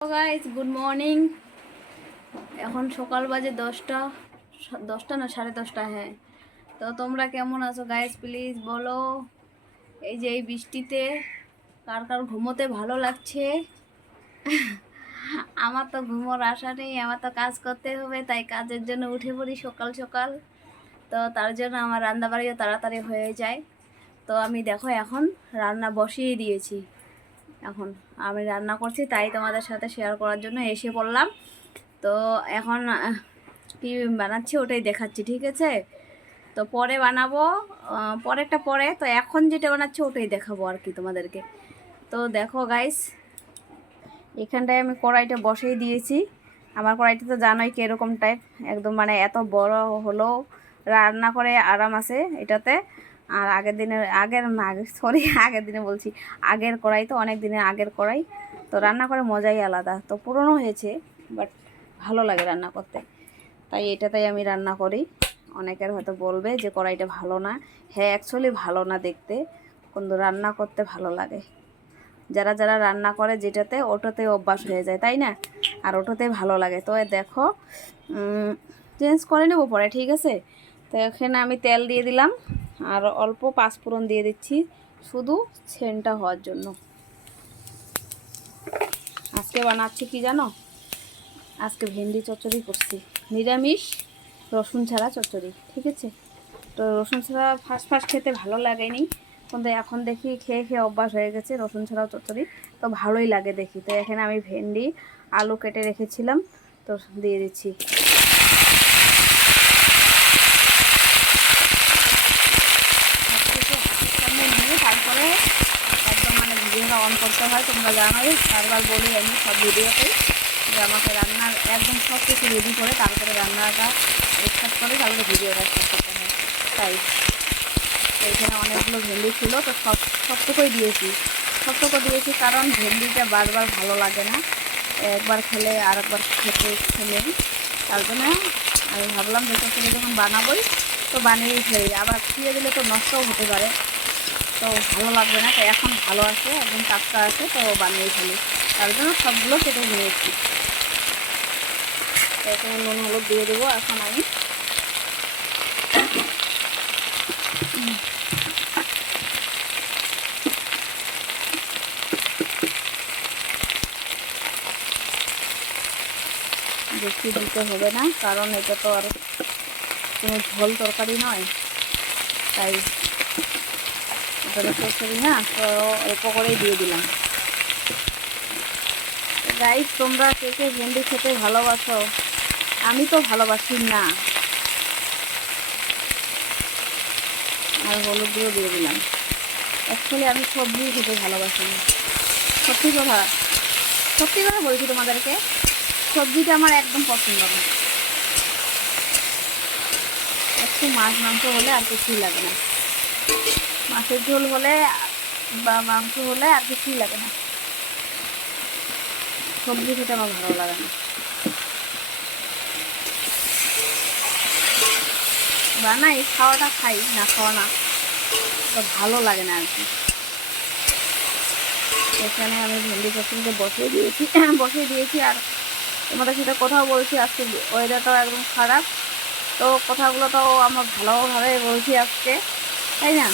Guys good morning. এখন সকাল বাজে 10টা না 10:30। হ্যাঁ, তো তোমরা কেমন আছো গাইস প্লিজ বলো। এই যে এই বৃষ্টিতে কার কার ঘুমোতে ভালো লাগছে? আমার তো ঘুমোর আশা নেই, আমার তো কাজ করতে হবে, তাই কাজের জন্য উঠে পড়ি সকাল সকাল। তো তার জন্য আমার রান্নাবাড়িও তাড়াতাড়ি হয়ে যায়। তো আমি দেখো এখন রান্না বসিয়ে দিয়েছি। এখন আমি রান্না করছি, তাই তোমাদের সাথে শেয়ার করার জন্য এসে পড়লাম। তো এখন কি বানাচ্ছি ওটাই দেখাচ্ছি, ঠিক আছে? তো পরে বানাবো, পরেরটা পরে। তো এখন যেটা বানাচ্ছি ওটাই দেখাবো আর কি তোমাদেরকে। তো দেখো গাইস, এখানটায় আমি কড়াইটা বসিয়ে দিয়েছি। আমার কড়াইটা তো জানোই কীরকম টাইপ, একদম মানে এত বড় হলেও রান্না করে আরাম আছে এটাতে। আর আগের দিনে বলছি, আগের কড়াই তো অনেক দিনের আগের কড়াই, তো রান্না করে মজাই আলাদা। তো পুরনো হয়েছে, বাট ভালো লাগে রান্না করতে, তাই এটাতেই আমি রান্না করি। অনেকের হয়তো বলবে যে কড়াইটা ভালো না। হ্যাঁ, অ্যাকচুয়ালি ভালো না দেখতে, কিন্তু রান্না করতে ভালো লাগে। যারা যারা রান্না করে যেটাতে, ওটাতে অভ্যাস হয়ে যায়, তাই না? আর ওটাতে ভালো লাগে। তো দেখো চেঞ্জ করে নেবো পরে, ঠিক আছে? তো এখানে আমি তেল দিয়ে দিলাম আর অল্প পাঁচফোড়ন দিয়ে দিচ্ছি, শুধু সেন্টটা হওয়ার জন্য। আজকে বানাচ্ছি কি জানো? আজকে ভেন্ডি চচ্চড়ি করছি, নিরামিষ রসুন ছাড়া চচ্চড়ি, ঠিক আছে? তো রসুন ছাড়া ফার্স্ট খেতে ভালো লাগেনি, কিন্তু এখন দেখি খেয়ে খেয়ে অভ্যাস হয়ে গেছে রসুন ছাড়াও চচ্চড়ি, তো ভালোই লাগে দেখি। তো এখানে আমি ভেন্ডি আলু কেটে রেখেছিলাম, তো দিয়ে দিচ্ছি। সামনে নিয়ে তারপরে একদম মানে ভিডিওটা অন করতে হয়, তোমরা জানোই, বারবার বলি আমি সব ভিডিওতেই যে আমাকে রান্নার একদম সব কিছু রেডি করে তারপরে রান্নাটা স্টার্ট করে তারপরে ভিডিওটা স্টার্ট করতে হয়। তাই এখানে অনেকগুলো ভেন্ডি ছিল, তো সবটুকুই দিয়েছি কারণ ভেন্ডিটা বারবার ভালো লাগে না, একবার খেলে আর একবার খেতে ইচ্ছে নেই। তার জন্য আমি ভাবলাম যে চচ্চড়ি যখন বানাবোই তো বানিয়েই ফেলি, আবার ফিরে দিলে তো নষ্টও হতে পারে, তো ভালো লাগবে না। তাই এখন ভালো আছে, একদম টাটকা আছে, তো বানিয়েই ফেলি। তার জন্য সবগুলো কেটে নিয়েছি। তো এখানে নুন হলুদ দিয়ে দেবো এখন আমি। বেশি দিতে হবে না, কারণ এটা তো আর কোনো ঝোল তরকারি নয়, তাই এটা চচ্চড়ি না, তো অল্প করেই দিয়ে দিলাম। গাইস, তোমরা কে কে ভেন্ডি খেতে ভালোবাসো? আমি তো ভালোবাসি না। আর হলুদ গুঁড়ো দিয়ে দিলাম। অ্যাকচুয়ালি আমি সবজি খেতে ভালোবাসি না, সত্যি কথা বলছি তোমাদেরকে, সবজিটা আমার একদম পছন্দ না। একটু মাছ মাংস হলে আর কিছুই লাগে না, মাছের ঝোল হলে বা মাংস হলে আর কিছুই লাগে না, সবজি খেতে আমার ভালো লাগে না। বানাই, খাওয়াটা খাই, না খাওয়া না, তো ভালো লাগে না আর কি। এখানে আমি ভেন্ডি চচ্চড়িতে বসিয়ে দিয়েছি আর তোমাদের সাথে কোথাও বলছি। আজকে ওয়েদারটাও একদম খারাপ, তো কথাগুলো তো আমরা ভালোভাবে বলছি আজকে, তাই না?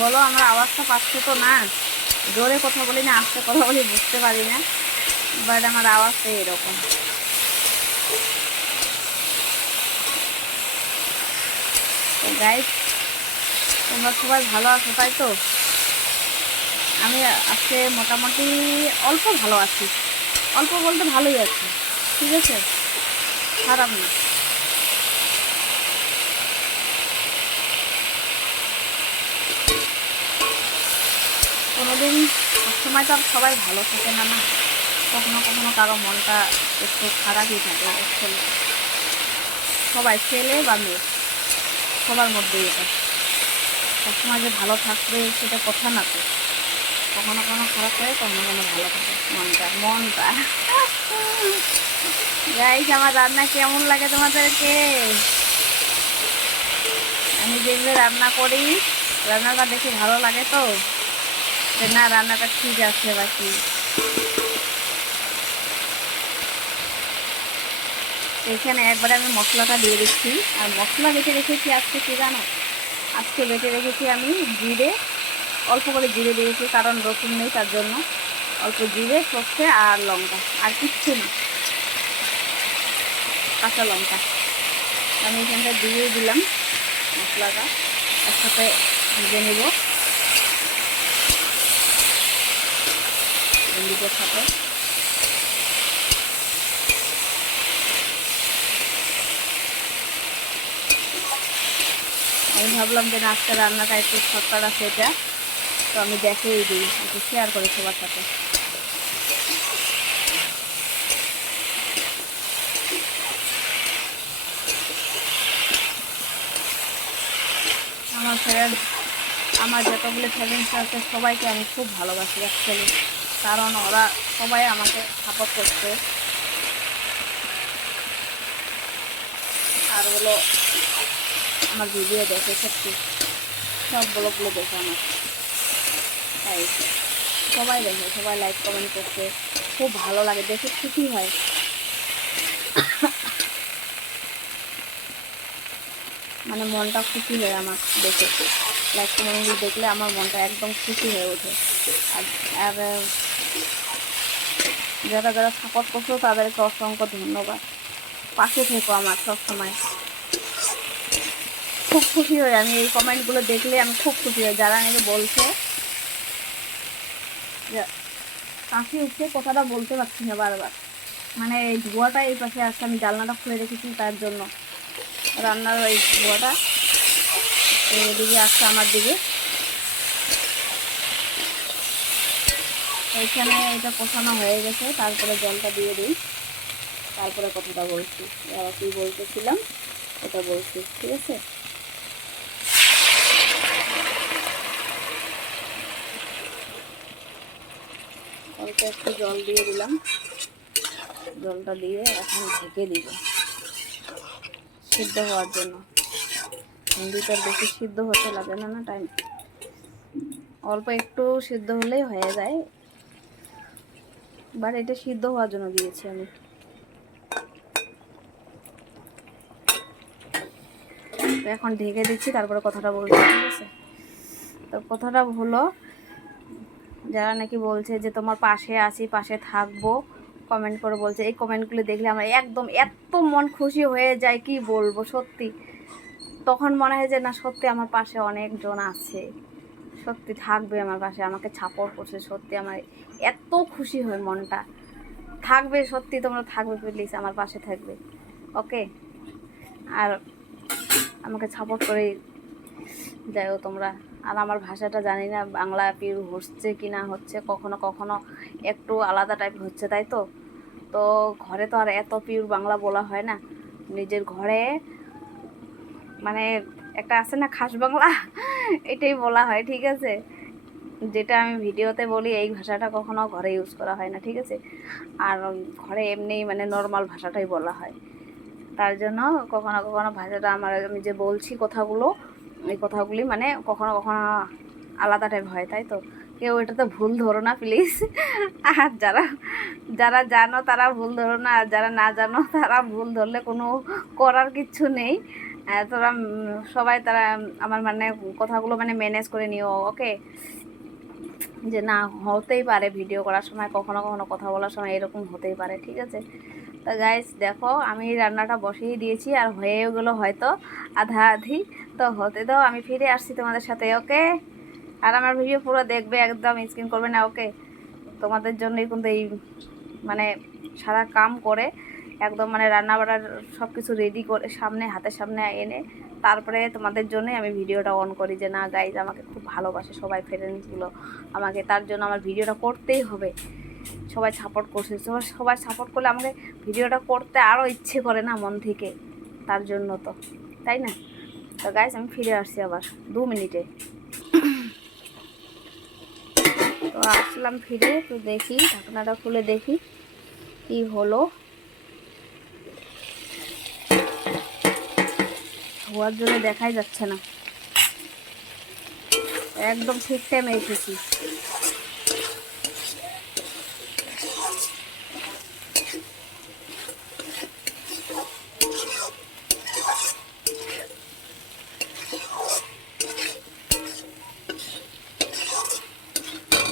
বলো, আমরা আওয়াজটা পাচ্ছে তো না? জোরে কথা বলি না আস্তে কথা বলি বুঝতে পারি না, বাট আমার আওয়াজটা এরকম। তো গাইস, তোমরা সবাই ভালো আছো তাই তো? আমি আজকে মোটামুটি অল্প ভালো আছি, অল্প বলতে ভালোই আছি, ঠিক আছে, খারাপ না। কোনোদিন সবসময় তো আর সবাই ভালো থাকে না, না, কখনো কখনো কারো মনটা একটু খারাপই থাকে। অ্যাকচুয়ালি সবাই, ছেলে বা মেয়ে, সবার মধ্যেই এটা। সবসময় যে ভালো থাকবে সেটা কথা না তো, কখনো কখনো খারাপ থাকে, কখনো কখনো ভালো থাকে মনটা। গাইস, আমার রান্না কেমন লাগে তোমাদেরকে? আমি যেগুলো রান্না করি, রান্নাটা দেখে ভালো লাগে তো? যে না রান্নাটা ঠিক আছে বাকি। এখানে একবারে আমি মশলাটা দিয়ে দিচ্ছি। আর মশলা বেটে রেখেছি আজকে কি জানো, আজকে বেটে রেখেছি আমি জিরে, অল্প করে জিরে দিয়েছি কারণ রসুন নেই তার জন্য। অল্প জিরে, সর্ষে আর লঙ্কা, আর কিচ্ছু না, কাঁচা লঙ্কা আমি এখানটা দিয়ে দিলাম। মশলাটা একসাথে ভেজে নেব ভেন্ডিটার সাথে। আমি ভাবলাম যে আজকে রান্নাটা একটু শর্টকাট আছে এটা, তো আমি দেখেই দিই, একটু শেয়ার করি সবার সাথে। আমার ফ্রেন্ড, আমার যতগুলো ফ্রেন্ডস আছে সবাইকে আমি খুব ভালোবাসি অ্যাকচুয়ালি, কারণ ওরা সবাই আমাকে সাপোর্ট করছে। আর হলো আমার ভিডিও দেখে, সত্যি সব ব্লগগুলো দেখে আমার, তাই সবাই দেখে, সবাই লাইক কমেন্ট করছে, খুব ভালো লাগে, দেখে খুশি হয়। মানে মনটা খুশি হয় আমার দেখে, লাইক কমেন্ট দেখলে আমার মনটা একদম খুশি হয়ে ওঠে। আর যারা যারা সাপোর্ট করছো তাদেরকে অসংখ্য ধন্যবাদ। পাশে থেকো আমার সব সময়। খুব খুশি হই আমি এই কমেন্টগুলো দেখলে, আমি খুব খুশি হই। যারা নাকি বলছে, কাশি উঠছে, কথাটা বলতে পারছি না বারবার, মানে এই ধোঁয়াটা এই পাশে আসছে, আমি জানলাটা খুলে রেখেছি তার জন্য রান্নার ওই ধোঁয়াটা এদিকে আসছে আমার দিকে। এইখানে এটা কষানো হয়ে গেছে, তারপরে জলটা দিয়ে দিই, তারপরে কথাটা বলছি, কী বলতেছিলাম এটা বলছি, ঠিক আছে। অল্প একটু জল দিয়ে দিলাম, জলটা দিয়ে এখন ঢেকে দিব সিদ্ধ হওয়ার জন্য। ভেন্ডিটা বেশি সিদ্ধ হতে লাগে না, না টাইম, অল্প একটু সিদ্ধ হলেই হয়ে যায়, বাট এটা সিদ্ধ হওয়ার জন্য দিয়েছি আমি। এখন ঢেকে দিচ্ছি, তারপরে কথাটা বলছি, ঠিক আছে। তো কথাটা হলো, যারা নাকি বলছে যে তোমার পাশে আছি, পাশে থাকবো, কমেন্ট করে বলছে, এই কমেন্টগুলো দেখলে আমার একদম এত মন খুশি হয়ে যায়, কি বলবো সত্যি। তখন মনে হয় যে না সত্যি আমার পাশে অনেকজন আছে, সত্যি থাকবে আমার পাশে, আমাকে সাপোর্ট করছে, সত্যি আমার এত খুশি হয় মনটা। থাকবে সত্যি, তোমরা থাকবে প্লিজ, আমার পাশে থাকবে, ওকে। আর আমাকে সাপোর্ট করে যাও তোমরা। আর আমার ভাষাটা জানি না বাংলা পিওর হচ্ছে কি না হচ্ছে, কখনো কখনো একটু আলাদা টাইপ হচ্ছে, তাই তো। তো ঘরে তো আর এত পিওর বাংলা বলা হয় না, নিজের ঘরে মানে একটা আছে না খাস বাংলা, এটাই বলা হয়, ঠিক আছে। যেটা আমি ভিডিওতে বলি এই ভাষাটা কখনো ঘরে ইউজ করা হয় না, ঠিক আছে। আর ঘরে এমনি মানে নর্মাল ভাষাটাই বলা হয়, তার জন্য কখনো কখনো ভাষাটা আমি যে বলছি কথাগুলো, এই কথাগুলি মানে কখনো কখনো আলাদা টাইপ হয়, তাই তো। কেউ এটাতে ভুল ধরো না প্লিজ। আর যারা যারা জানো তারা ভুল ধরো না, আর যারা না জানো তারা ভুল ধরলে কোনো করার কিচ্ছু নেই। তোরা সবাই তারা আমার মানে কথাগুলো মানে ম্যানেজ করে নিও, ওকে। যে না হতেই পারে ভিডিও করার সময় কখনো কখনো কথা বলার সময় এরকম হতেই পারে, ঠিক আছে। তো গাইস দেখো আমি রান্নাটা বসিয়ে দিয়েছি, আর হয়েও গেলো হয়তো আধা আধি, তো হতে দাও, আমি ফিরে আসছি তোমাদের সাথে, ওকে। আর আমার ভিডিও পুরো দেখবে, একদম স্কিপ করবে না, ওকে। তোমাদের জন্যই কিন্তু এই মানে সারা কাম করে একদম মানে রান্না বাড়ার সব কিছু রেডি করে সামনে হাতের সামনে এনে তারপরে তোমাদের জন্যই আমি ভিডিওটা অন করি, যে না গাইজ আমাকে খুব ভালোবাসে সবাই ফ্রেন্ডসগুলো আমাকে, তার জন্য আমার ভিডিওটা করতেই হবে। সবাই সাপোর্ট করছে, সবাই সাপোর্ট করলে আমাকে ভিডিওটা করতে আরও ইচ্ছে করে না মন থেকে, তার জন্য তো, তাই না। তো গাইজ আমি ফিরে আসছি আবার 2 মিনিটে। তো আসলাম ফিরে, তো দেখি ঢাকনাটা খুলে দেখি কি হলো। হওয়ার জন্য দেখাই যাচ্ছে না, একদম ঠিক টাইমে এসেছি।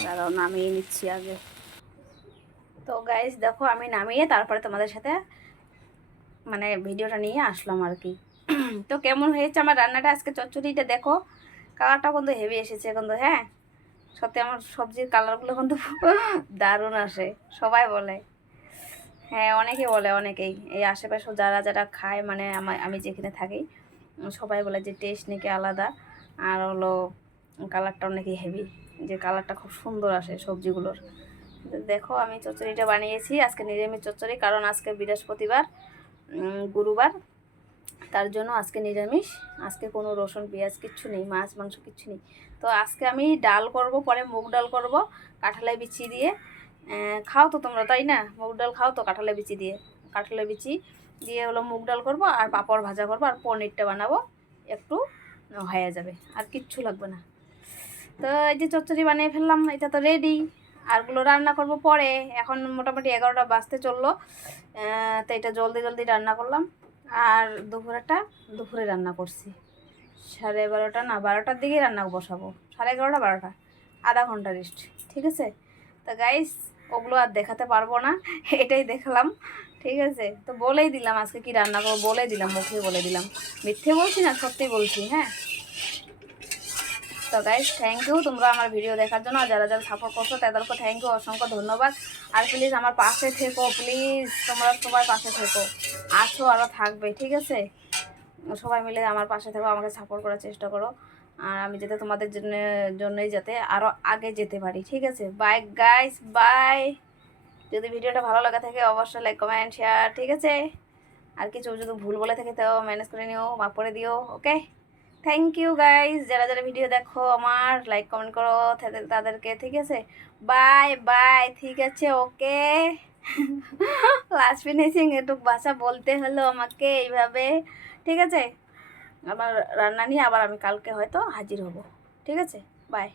দাঁড়াও নামিয়ে নিচ্ছি আগে। তো গাইস দেখো আমি নামিয়ে তারপরে তোমাদের সাথে মানে ভিডিওটা নিয়ে আসলাম আর কি। তো কেমন হয়েছে আমার রান্নাটা আজকে, চচ্চড়িটা দেখো কালারটা কিন্তু হেভি এসেছে কিন্তু। হ্যাঁ সত্যি আমার সবজির কালারগুলো কিন্তু দারুণ আসে, সবাই বলে। হ্যাঁ অনেকে বলে, অনেকেই এই আশেপাশে যারা যারা খায় মানে আমি যেখানে থাকি সবাই বলে যে টেস্ট নাকি আলাদা, আর হলো কালারটা অনেকই হেভি, যে কালারটা খুব সুন্দর আসে সবজিগুলোর। দেখো আমি চচ্চড়িটা বানিয়েছি আজকে নিরামিষ চচ্চড়ি, কারণ আজকে বৃহস্পতিবার গুরুবার, তার জন্য আজকে নিরামিষ। আজকে কোনো রসুন পেঁয়াজ কিচ্ছু নেই, মাছ মাংস কিচ্ছু নেই। তো আজকে আমি ডাল করব, পরে মুগ ডাল করব কাঁঠালের বিচি দিয়ে। খাও তো তোমরা তাই না, মুগ ডাল খাও তো কাঁঠালের বিচি দিয়ে। কাঁঠালের বিচি দিয়ে হলো মুগ ডাল করব, আর পাঁপড় ভাজা করব, আর পনিরটা বানাবো একটু, হয়ে যাবে আর কিচ্ছু লাগবে না। তো এই যে চচ্চড়ি বানিয়ে ফেললাম, এটা তো রেডি। আরগুলো রান্না করব পরে। এখন মোটামুটি 11টা বাজতে চললো, তো এটা জলদি জলদি রান্না করলাম। আর দুপুরে রান্না করছি 11:30 না 12টার দিকেই রান্না বসাবো, 11:30 12টা, আধা ঘন্টা রেস্ট। ঠিক আছে, তো গাইস ওগুলো আর দেখাতে পারবো না, এটাই দেখালাম। ঠিক আছে, তো বলেই দিলাম আজকে কি রান্না করবো, বলে দিলাম, মুখে বলে দিলাম, মিথ্যে বলছি না, সত্যি বলছি। হ্যাঁ তো গাইস থ্যাংক ইউ তোমরা আমার ভিডিও দেখার জন্য, আর যারা যারা সাপোর্ট করছো তাদেরকে থ্যাংক ইউ, অসংখ্য ধন্যবাদ। আর প্লিজ আমার পাশে থেকো, প্লিজ তোমরা সবাই পাশে থেকো, আছো আরও থাকবে। ঠিক আছে, সবাই মিলে আমার পাশে থেকো, আমাকে সাপোর্ট করার চেষ্টা করো, আর আমি যাতে তোমাদের জন্যই যাতে আরও আগে যেতে পারি। ঠিক আছে, বাই গাইস, বাই। যদি ভিডিওটা ভালো লাগা থাকে অবশ্যই লাইক কমেন্ট শেয়ার। ঠিক আছে, আর কিছু যদি ভুল বলে থাকে তাও ম্যানেজ করে নিও, মাফ করে দিও। ওকে, থ্যাংক ইউ গাইজ, যারা যারা ভিডিও দেখো আমার লাইক কমেন্ট করো তাদেরকে। ঠিক আছে, বাই বাই। ঠিক আছে, ওকে। লাস্ট ফিনিশিং একটু ভাষা বলতে হলো আমাকে এইভাবে। ঠিক আছে, আমার রান্না নিয়ে আবার আমি কালকে হয়তো হাজির হব। ঠিক আছে, বাই।